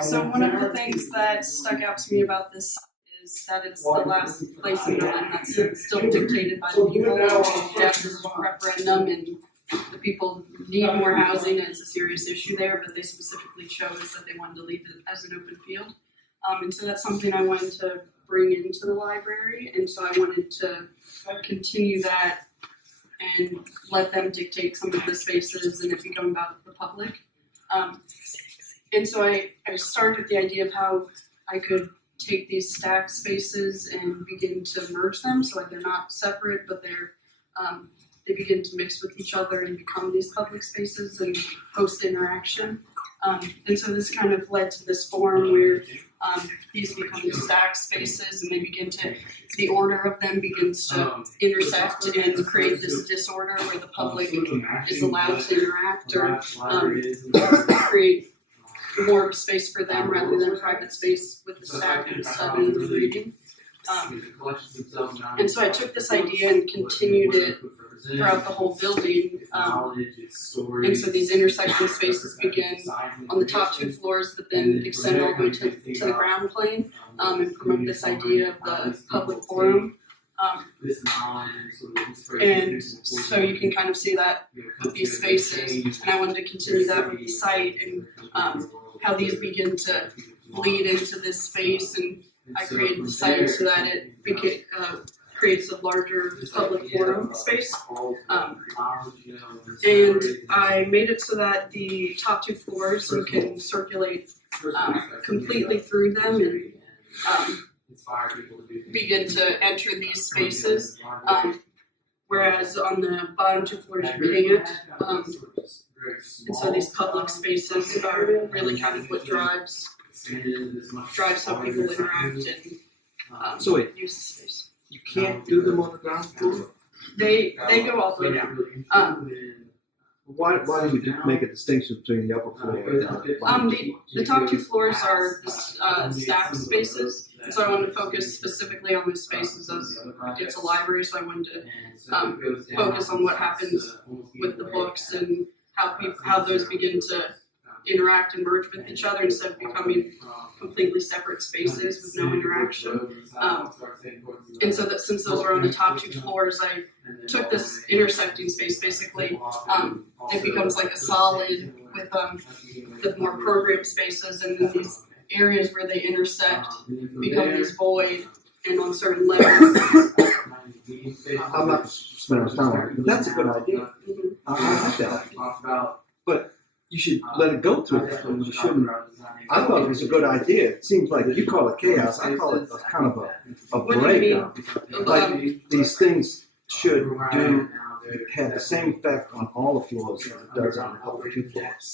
So one of the things that stuck out to me about this is that it's the last place in Berlin that's still dictated by the people. Yes, this is a referendum and the people need more housing and it's a serious issue there, but they specifically chose that they wanted to leave it as an open field. And so that's something I wanted to bring into the library, and so I wanted to continue that and let them dictate some of the spaces and it become about the public. And so I started with the idea of how I could take these stacked spaces and begin to merge them so like they're not separate, but they begin to mix with each other and become these public spaces and host interaction. And so this kind of led to this form where these become these stacked spaces and they begin to, the order of them begins to intersect and create this disorder where the public is allowed to interact or create more space for them rather than private space with the stack and studying and reading. And so I took this idea and continued it throughout the whole building. And so these intersection spaces begin on the top two floors, but then extend all the way to the ground plane and promote this idea of the public forum. And so you can kind of see that with these spaces, and I wanted to continue that with the site and how these begin to bleed into this space, and I created the site so that it creates a larger public forum space. And I made it so that the top two floors you can circulate completely through them and begin to enter these spaces, whereas on the bottom two floors you can't. And so these public spaces are really kind of what drives how people interact and So wait, use the space. you can't do them on the ground floor? They go all the way down. Why do you make a distinction between the upper floor and the bottom floor? The top two floors are staff spaces, and so I wanted to focus specifically on those spaces as it's a library, so I wanted to focus on what happens with the books and how those begin to interact and merge with each other instead of becoming completely separate spaces with no interaction. And so that since those are on the top two floors, I took this intersecting space basically. It becomes like a solid with more program spaces, and then these areas where they intersect become these void and on certain levels. I'm not spending time on it, but that's a good idea. I like that. But you should let it go through that. You shouldn't. I thought it was a good idea. It seems like you call it chaos. I call it kind of a What do you break. Like these things should have the same effect on all the floors as it does on the upper two floors.